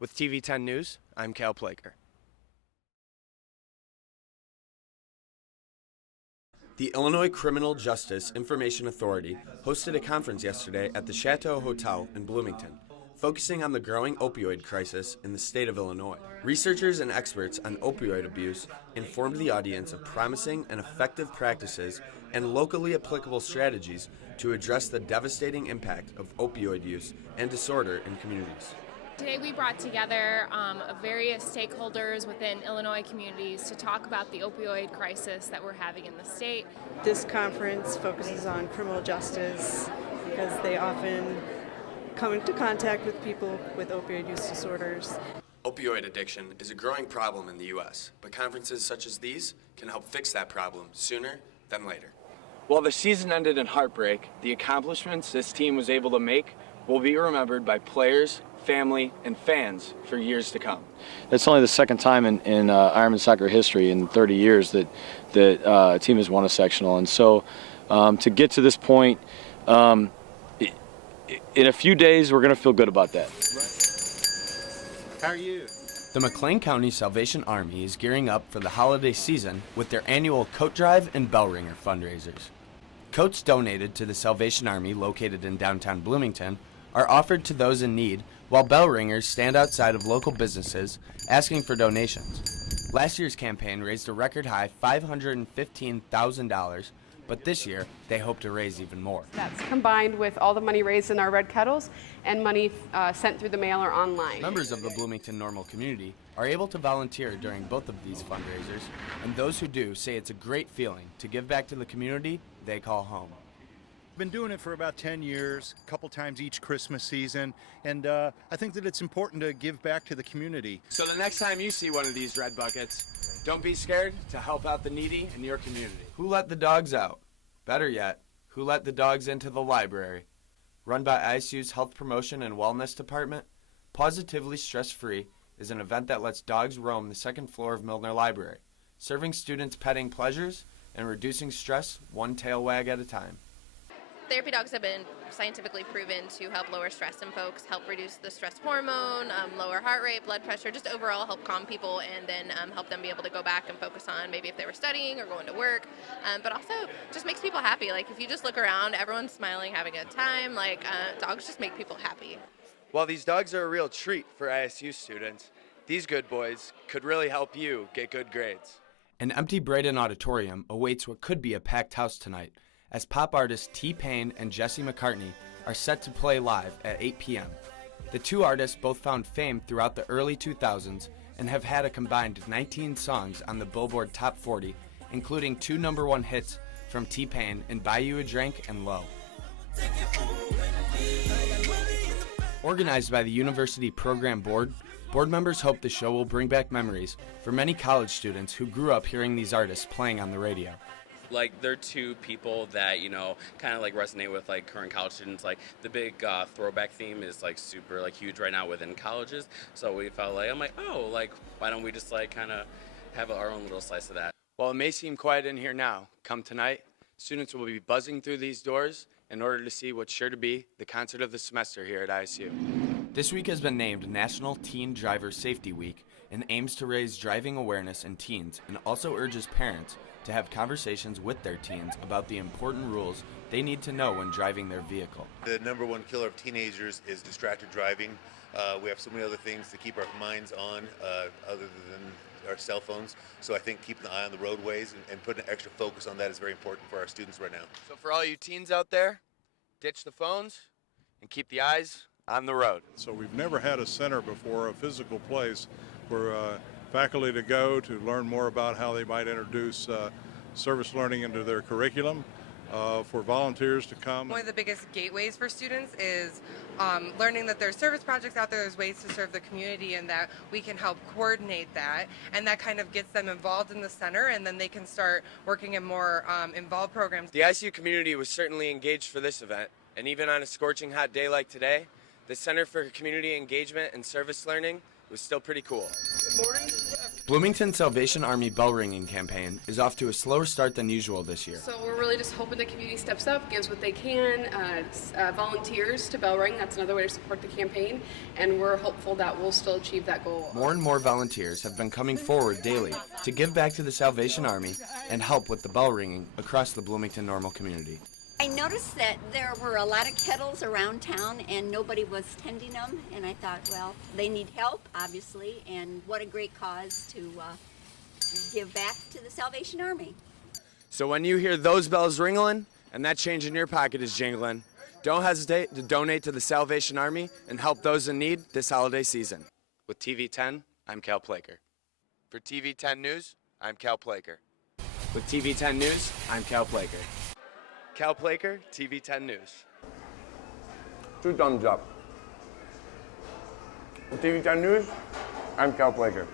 With TV10 News, I'm Placher. The Illinois Criminal Justice Information Authority hosted a conference yesterday at the Chateau Hotel in Bloomington, focusing on the growing opioid crisis in the state of Illinois. Researchers and experts on opioid abuse informed the audience of promising and effective practices and locally applicable strategies to address the devastating impact of opioid use and disorder in communities. Today we brought together various stakeholders within Illinois communities to talk about the opioid crisis that we're having in the state. This conference focuses on criminal justice because they often come into contact with people with opioid use disorders. Opioid addiction is a growing problem in the U.S., but conferences such as these can help fix that problem sooner than later. While the season ended in heartbreak, the accomplishments this team was able to make will be remembered by players, family, and fans for years to come. It's only the second time in Ironman soccer history in 30 years that a team has won a sectional. And so to get to this point, in a few days, we're going to feel good about that. How are you? The McLean County Salvation Army is gearing up for the holiday season with their annual Coat Drive and Bell Ringer fundraisers. Coats donated to the Salvation Army located in downtown Bloomington are offered to those in need, while bell ringers stand outside of local businesses asking for donations. Last year's campaign raised a record high $515,000, but this year they hope to raise even more. That's combined with all the money raised in our red kettles and money sent through the mail or online. Members of the Bloomington Normal community are able to volunteer during both of these fundraisers, and those who do say it's a great feeling to give back to the community they call home. Been doing it for about 10 years, a couple times each Christmas season, and I think that it's important to give back to the community. So the next time you see one of these red buckets, don't be scared to help out the needy in your community. Who let the dogs out? Better yet, who let the dogs into the library? Run by ISU's Health Promotion and Wellness Department, Positively Stress-Free is an event that lets dogs roam the second floor of Milner Library, serving students petting pleasures and reducing stress one tail wag at a time. Therapy dogs have been scientifically proven to help lower stress in folks, help reduce the stress hormone, lower heart rate, blood pressure, just overall help calm people and then help them be able to go back and focus on maybe if they were studying or going to work, but also just makes people happy. Like if you just look around, everyone's smiling, having a good time, dogs just make people happy. While these dogs are a real treat for ISU students, these good boys could really help you get good grades. An empty Braden Auditorium awaits what could be a packed house tonight, as pop artists T-Pain and Jesse McCartney are set to play live at 8 p.m. The two artists both found fame throughout the early 2000s and have had a combined 19 songs on the Billboard Top 40, including 2 #1 hits from T-Pain in Buy You a Drink and Low. Organized by the University Program Board, board members hope the show will bring back memories for many college students who grew up hearing these artists playing on the radio. They're two people that, kind of resonate with current college students. The big throwback theme is super huge right now within colleges. So we felt why don't we just kind of have our own little slice of that. While it may seem quiet in here now, come tonight, students will be buzzing through these doors in order to see what's sure to be the concert of the semester here at ISU. This week has been named National Teen Driver Safety Week and aims to raise driving awareness in teens and also urges parents to have conversations with their teens about the important rules they need to know when driving their vehicle. The #1 killer of teenagers is distracted driving. We have so many other things to keep our minds on other than our cell phones. So I think keeping an eye on the roadways and putting an extra focus on that is very important for our students right now. So for all you teens out there, ditch the phones and keep the eyes on the road. So we've never had a center before, a physical place where faculty to go to learn more about how they might introduce service learning into their curriculum, for volunteers to come. One of the biggest gateways for students is learning that there's service projects out there, there's ways to serve the community, and that we can help coordinate that, and that kind of gets them involved in the center, and then they can start working in more involved programs. The ICU community was certainly engaged for this event, and even on a scorching hot day like today, the Center for Community Engagement and Service Learning was still pretty cool. Good morning. Bloomington Salvation Army bell ringing campaign is off to a slower start than usual this year. So we're really just hoping the community steps up, gives what they can, volunteers to bell ring. That's another way to support the campaign, and we're hopeful that we'll still achieve that goal. More and more volunteers have been coming forward daily to give back to the Salvation Army and help with the bell ringing across the Bloomington Normal community. I noticed that there were a lot of kettles around town and nobody was tending them, and I thought, well, they need help, obviously, and what a great cause to give back to the Salvation Army. So when you hear those bells ringling and that change in your pocket is jingling, don't hesitate to donate to the Salvation Army and help those in need this holiday season. With TV10, I'm Cal Placher. For TV10 News, I'm Cal Placher. With TV10 News, I'm Cal Placher. Cal Placher, TV10 News. 2 thumbs up. With TV10 News, I'm Cal Placher.